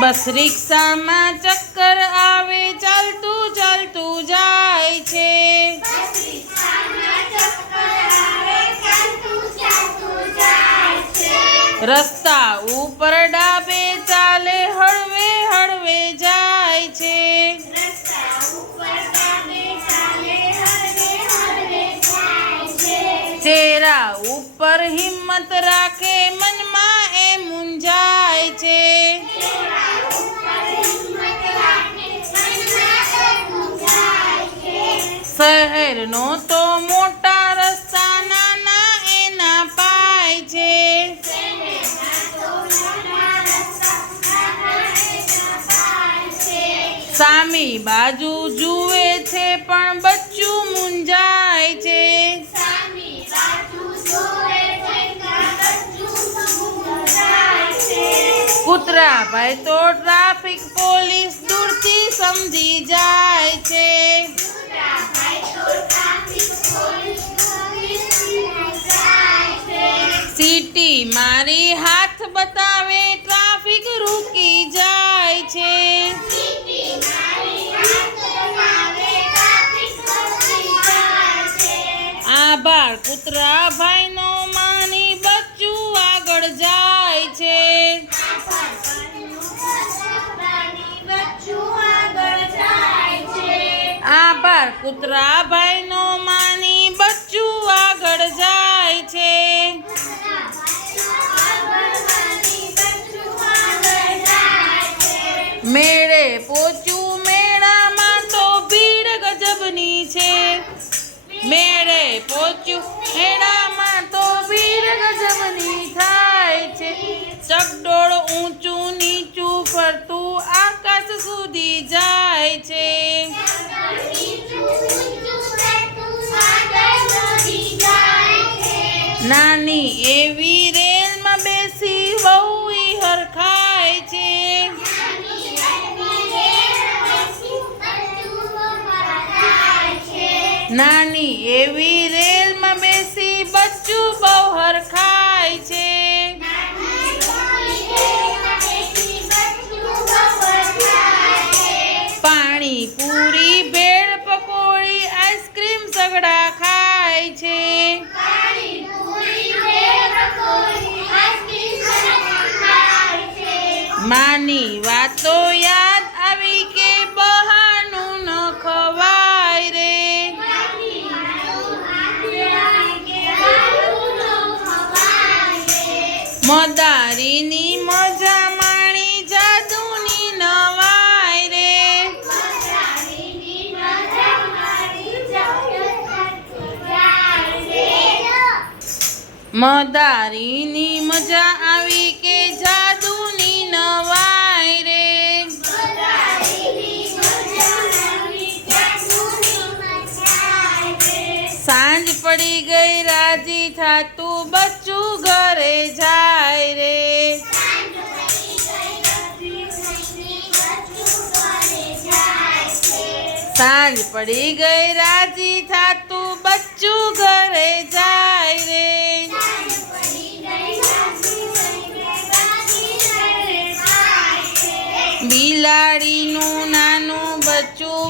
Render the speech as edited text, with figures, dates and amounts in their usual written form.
બસ રિક્ષામાં ચક્કર આવે ચાલતું ચાલતું જાય છે। રસ્તા ઉપર ડાબે ચાલે હળવે હળવે જાય છે। ચહેરા ઉપર હિંમત રાખે મનમાં એ મૂંઝાય છે। શહેરનો તો મોટા રસ્તા નાના એના પાય છે। સામી બાજુ જુએ છે પણ બચ્ચું મૂંઝાય છે। કૂતરા ભાઈ તો ટ્રાફિક પોલીસ દૂરથી સમજી જાય છે। સીટી મારી હાથ બતાવે ટ્રાફિક રૂકી જાય છે। આભાર કૂતરા ભાઈનો માની બચ્ચું આગળ જાય છે। આભાર કૂતરા ભાઈનો માની બચ્ચું આગળ જાય છે। મેળે પહોંચ્યું મેળામાં તો ભીડ ગજબની છે। મેળે પહોંચ્યું મેળામાં તો ભીડ ગજબની થાય છે। ચકડોળ ઊંચું નીચું ફરતું આકાશ સુધી જાય છે। નાની એવી રેલમાં બેસી વહુ હરખાય છે। નાની એવી રેલમાં બેસી બચ્ચું બહુ હરખાય છે। પાણી પૂરી ભેળ પકોડી આઈસ્ક્રીમ સગડા ખાય છે। માની વાતો યાદ આવી કે બહારનું ન ખવાય રે। મદારીની મજા માણી જાદુની નવાય રે। મદારીની મજા આવી કે જાદુની નવાય રે। સાંજ પડી ગઈ રાજી થાતું બચ્ચું ઘરે જાય રે। સાંજ પડી ગઈ રાજી થાતું બચ્ચું ઘરે જાય રે। બિલાડીનું નાનું બચ્ચું